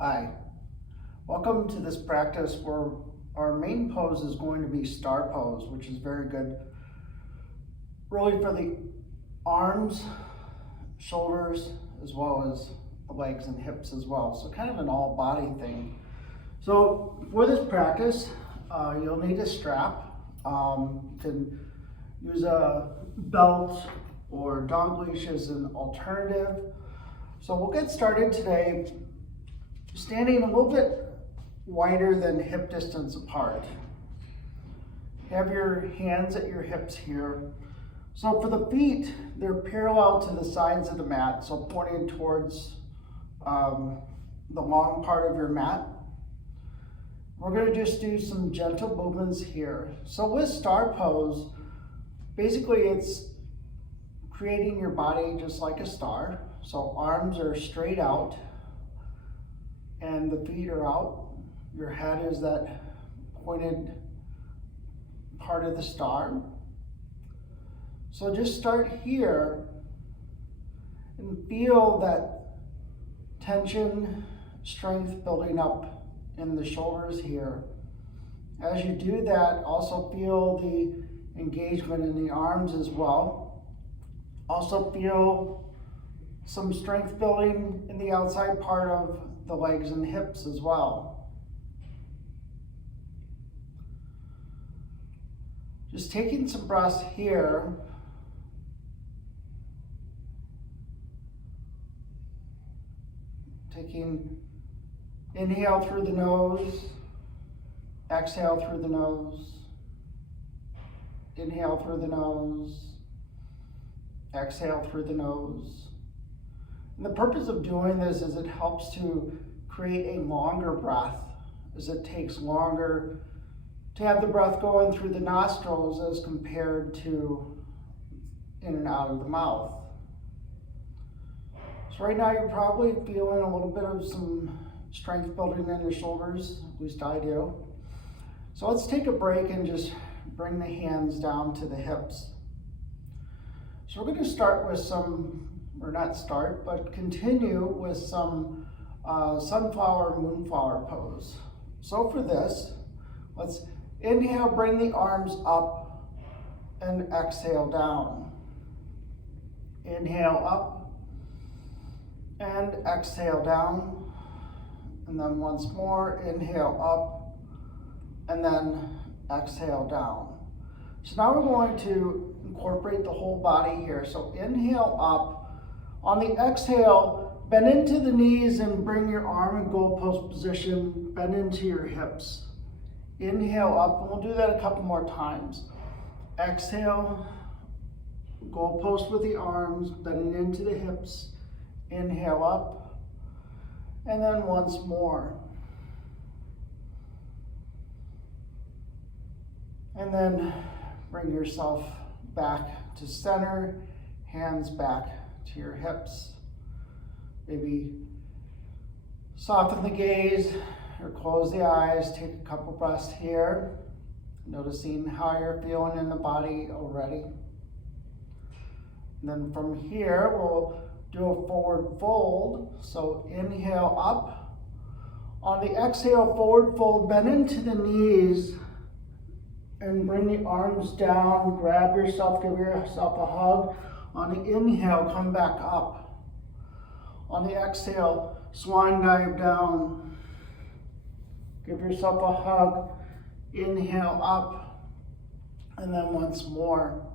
Hi, welcome to this practice where our main pose is going to be star pose, which is very good really for the arms, shoulders, as well as the legs and hips as well. So kind of an all body thing. So for this practice, you'll need a strap. You can use a belt or dog leash as an alternative. So we'll get started today standing a little bit wider than hip distance apart. Have your hands at your hips here. So for the feet, they're parallel to the sides of the mat, so pointing towards the long part of your mat. We're going to just do some gentle movements here. So with star pose, basically it's creating your body just like a star. So arms are straight out and the feet are out. Your head is that pointed part of the star. So just start here and feel that tension, strength building up in the shoulders here. As you do that, also feel the engagement in the arms as well. Also feel some strength building in the outside part of the legs and hips as well. Just taking some breaths here. Inhale through the nose, exhale through the nose, inhale through the nose, exhale through the nose. And the purpose of doing this is it helps to create a longer breath, as it takes longer to have the breath going through the nostrils as compared to in and out of the mouth. So right now you're probably feeling a little bit of some strength building in your shoulders, at least I do. So let's take a break and just bring the hands down to the hips. So we're going to start with continue with some sunflower moonflower pose. So for this, let's inhale, bring the arms up and exhale down. Inhale up and exhale down. And then once more, inhale up and then exhale down. So now we're going to incorporate the whole body here. So inhale up. On the exhale, bend into the knees and bring your arm in goalpost position, bend into your hips. Inhale up, and we'll do that a couple more times. Exhale, goalpost with the arms, bending into the hips. Inhale up, and then once more. And then bring yourself back to center, hands back to your hips. Maybe soften the gaze or close the eyes. Take a couple breaths here, noticing how you're feeling in the body already. And then from here, we'll do a forward fold. So inhale up. On the exhale, forward fold, bend into the knees and bring the arms down. Grab yourself, give yourself a hug. On the inhale, come back up. On the exhale, swan dive down. Give yourself a hug. Inhale up. And then once more.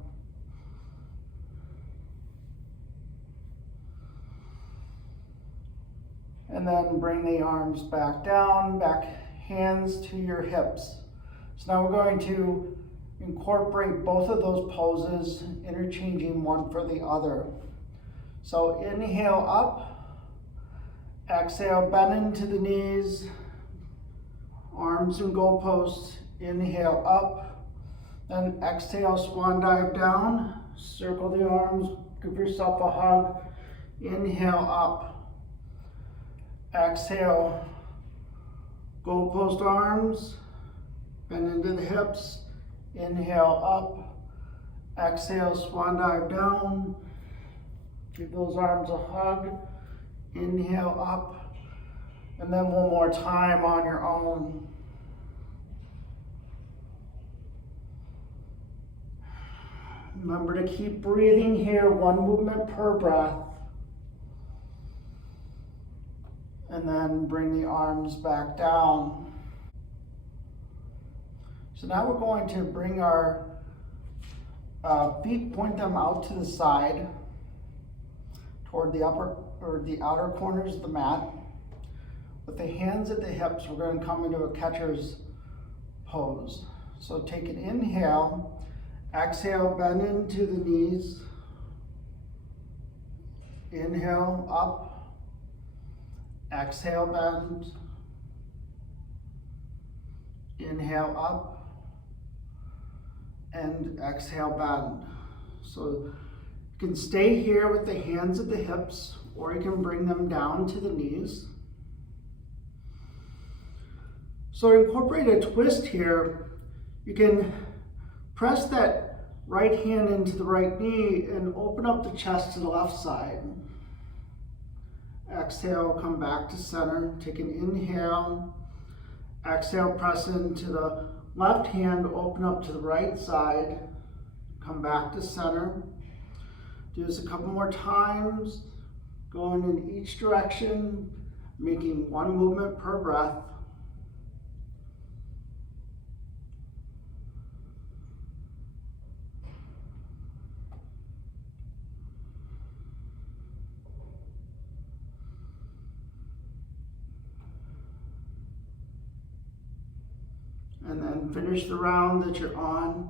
And then bring the arms back down, back hands to your hips. So now we're going to incorporate both of those poses, interchanging one for the other. So inhale up, exhale, bend into the knees, arms and goalposts. Inhale up, then exhale, swan dive down, circle the arms, give yourself a hug. Inhale up, exhale, goalpost arms, bend into the hips. Inhale up, exhale, swan dive down. Give those arms a hug. Inhale up, And then one more time on your own. Remember to keep breathing here, one movement per breath. And then bring the arms back down. So now we're going to bring our feet, point them out to the side toward the upper or the outer corners of the mat. With the hands at the hips, we're going to come into a catcher's pose. So take an inhale, exhale, bend into the knees. Inhale, up. Exhale, bend. Inhale, up. And exhale, bend. So you can stay here with the hands at the hips, or you can bring them down to the knees. So to incorporate a twist here, you can press that right hand into the right knee and open up the chest to the left side. Exhale, come back to center. Take an inhale. Exhale, press into the left hand, open up to the right side. Come back to center. Do this a couple more times, going in each direction, making one movement per breath. And then finish the round that you're on.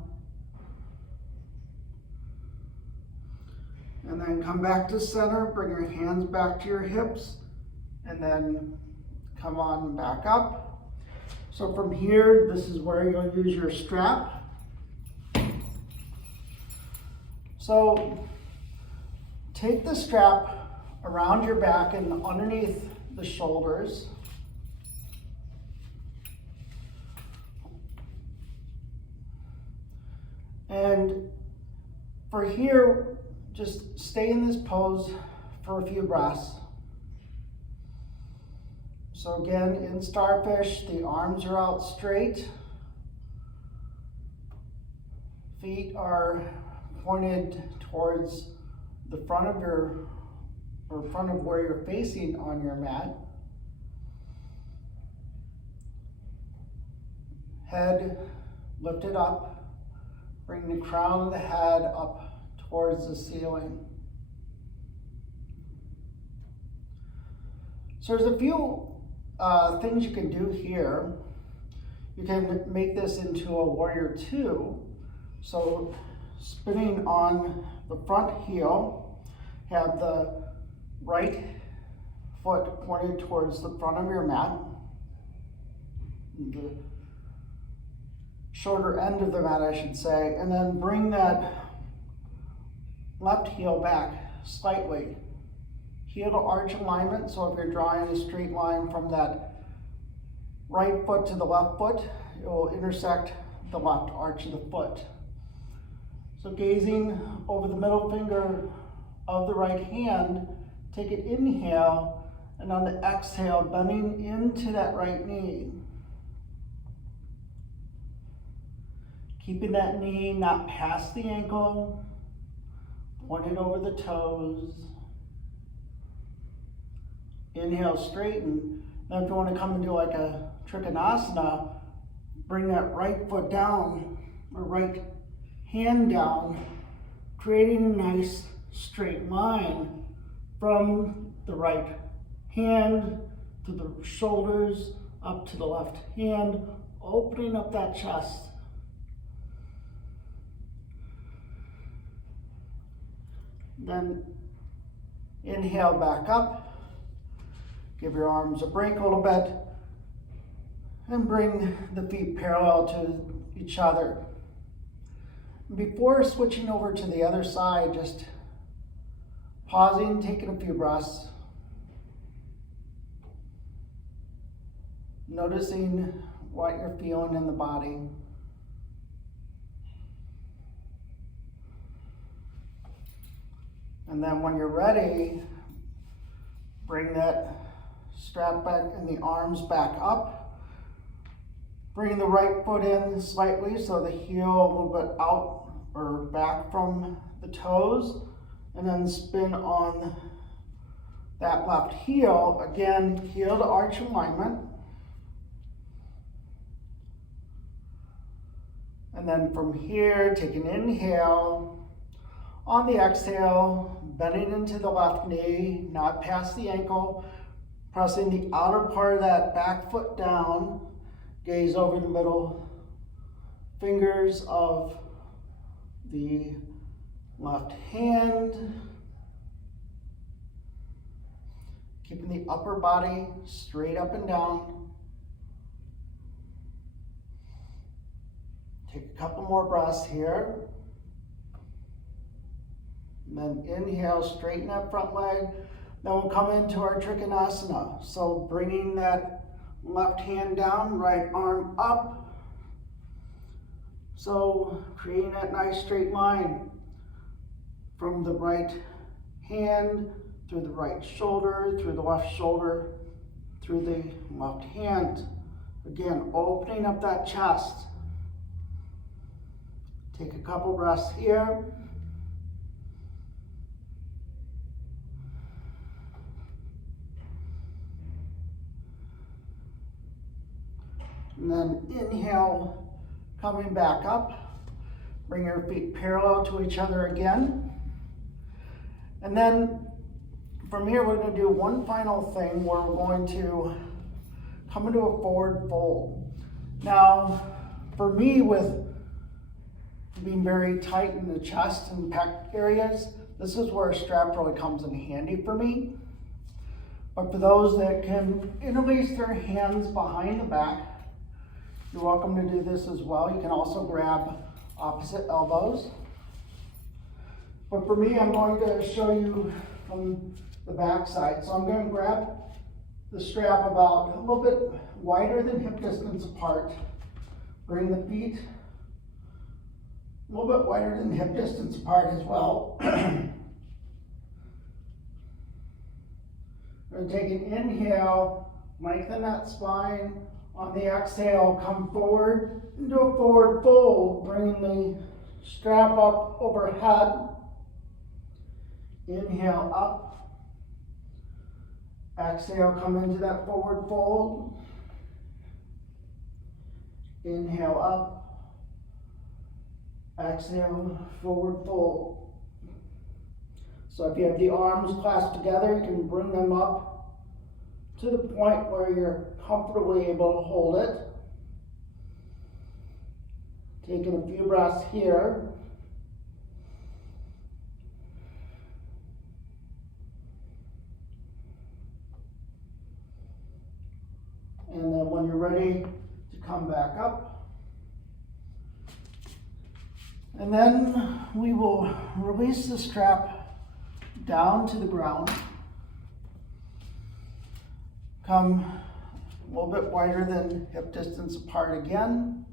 And then come back to center, bring your hands back to your hips, and then come on back up. So from here, this is where you'll use your strap. So take the strap around your back and underneath the shoulders. And for here, just stay in this pose for a few breaths. So again, in starfish, the arms are out straight. Feet are pointed towards the front of front of where you're facing on your mat. Head lifted up. Bring the crown of the head up towards the ceiling. So there's a few things you can do here. You can make this into a warrior two. So spinning on the front heel, have the right foot pointed towards the front of your mat. The shorter end of the mat, I should say, and then bring that left heel back slightly. Heel to arch alignment, so if you're drawing a straight line from that right foot to the left foot, it will intersect the left arch of the foot. So gazing over the middle finger of the right hand, take an inhale, and on the exhale, bending into that right knee. Keeping that knee not past the ankle, pointed over the toes. Inhale, straighten. Now if you want to come and do like a Trikonasana, bring that right foot down, or right hand down, creating a nice straight line from the right hand to the shoulders, up to the left hand, opening up that chest. Then inhale back up, give your arms a break a little bit, and bring the feet parallel to each other. Before switching over to the other side, just pausing, taking a few breaths, noticing what you're feeling in the body. And then when you're ready, bring that strap back and the arms back up. Bring the right foot in slightly so the heel a little bit out or back from the toes, and then spin on that left heel. Again, heel to arch alignment. And then from here, take an inhale. On the exhale, bending into the left knee, not past the ankle, pressing the outer part of that back foot down, gaze over the middle fingers of the left hand, keeping the upper body straight up and down. Take a couple more breaths here. And then inhale, straighten that front leg. Then we'll come into our Trikonasana. So bringing that left hand down, right arm up. So creating that nice straight line from the right hand, through the right shoulder, through the left shoulder, through the left hand. Again, opening up that chest. Take a couple breaths here. And then inhale, coming back up. Bring your feet parallel to each other again. And then from here, we're going to do one final thing where we're going to come into a forward fold. Now, for me, with being very tight in the chest and pec areas, this is where a strap really comes in handy for me. But for those that can interlace their hands behind the back, you're welcome to do this as well. You can also grab opposite elbows. But for me, I'm going to show you from the back side. So I'm going to grab the strap about a little bit wider than hip distance apart. Bring the feet a little bit wider than hip distance apart as well. I'm going to take an inhale, lengthen that spine. On the exhale, come forward into a forward fold, bringing the strap up overhead. Inhale up. Exhale, come into that forward fold. Inhale up. Exhale, forward fold. So if you have the arms clasped together, you can bring them up to the point where you're comfortably able to hold it. Taking a few breaths here. And then when you're ready to come back up. And then we will release the strap down to the ground. Come a little bit wider than hip distance apart again.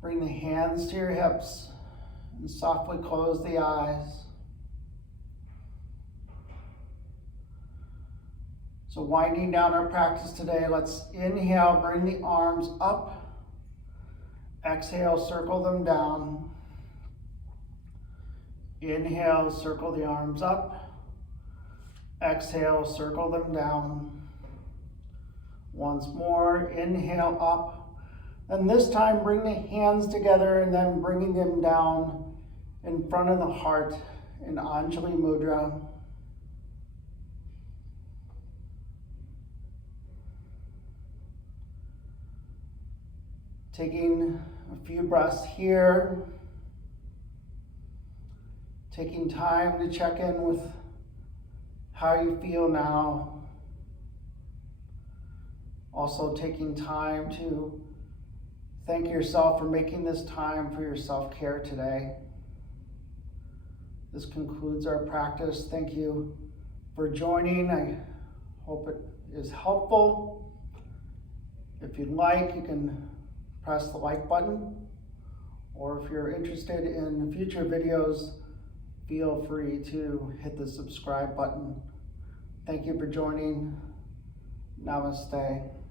Bring the hands to your hips and softly close the eyes. So winding down our practice today, let's inhale, bring the arms up. Exhale, circle them down. Inhale, circle the arms up. Exhale, circle them down. Once more, inhale up. And this time, bring the hands together and then bringing them down in front of the heart in Anjali Mudra. Taking a few breaths here. Taking time to check in with how you feel now. Also taking time to thank yourself for making this time for your self-care today. This concludes our practice. Thank you for joining. I hope it is helpful. If you'd like, you can press the like button, or if you're interested in future videos, feel free to hit the subscribe button. Thank you for joining. Namaste.